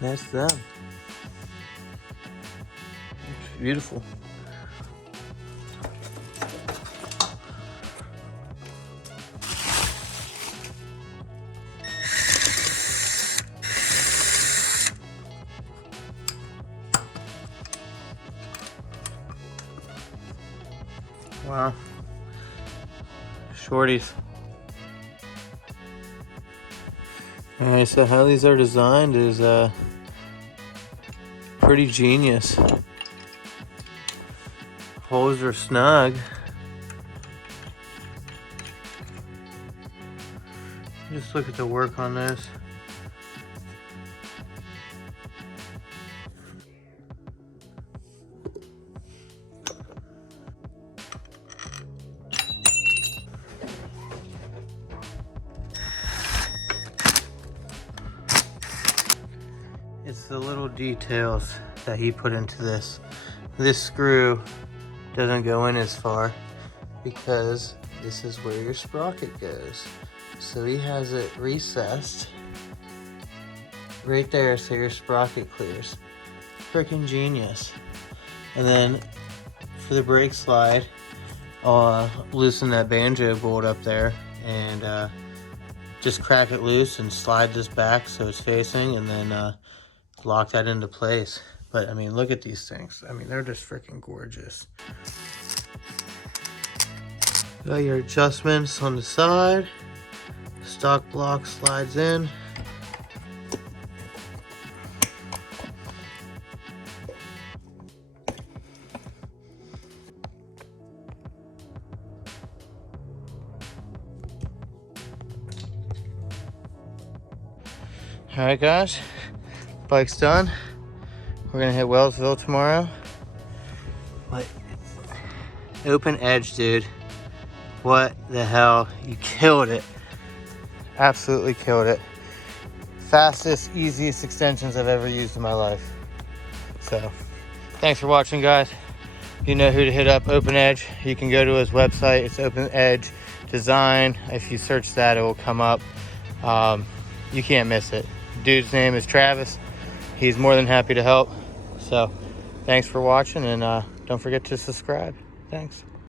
That's them. It's beautiful. Wow. Shorties. Alright, so how these are designed is pretty genius. Holes are snug. Just look at the work on this. It's the little details that he put into this. This screw doesn't go in as far because this is where your sprocket goes. So he has it recessed right there so your sprocket clears. Freaking genius. And then for the brake slide, I'll loosen that banjo bolt up there and just crack it loose and slide this back so it's facing, and then lock that into place. But I mean, look at these things. I mean, they're just freaking gorgeous. Got your adjustments on the side. Stock block slides in. All right, guys, bike's done. We're gonna hit Wellsville tomorrow. But open edge, dude. What the hell? You killed it. Absolutely killed it. Fastest, easiest extensions I've ever used in my life. So, thanks for watching, guys. You know who to hit up, Open Edge. You can go to his website. It's Open Edge Design. If you search that, it will come up. You can't miss it. Dude's name is Travis. He's more than happy to help. So, thanks for watching, and don't forget to subscribe. Thanks.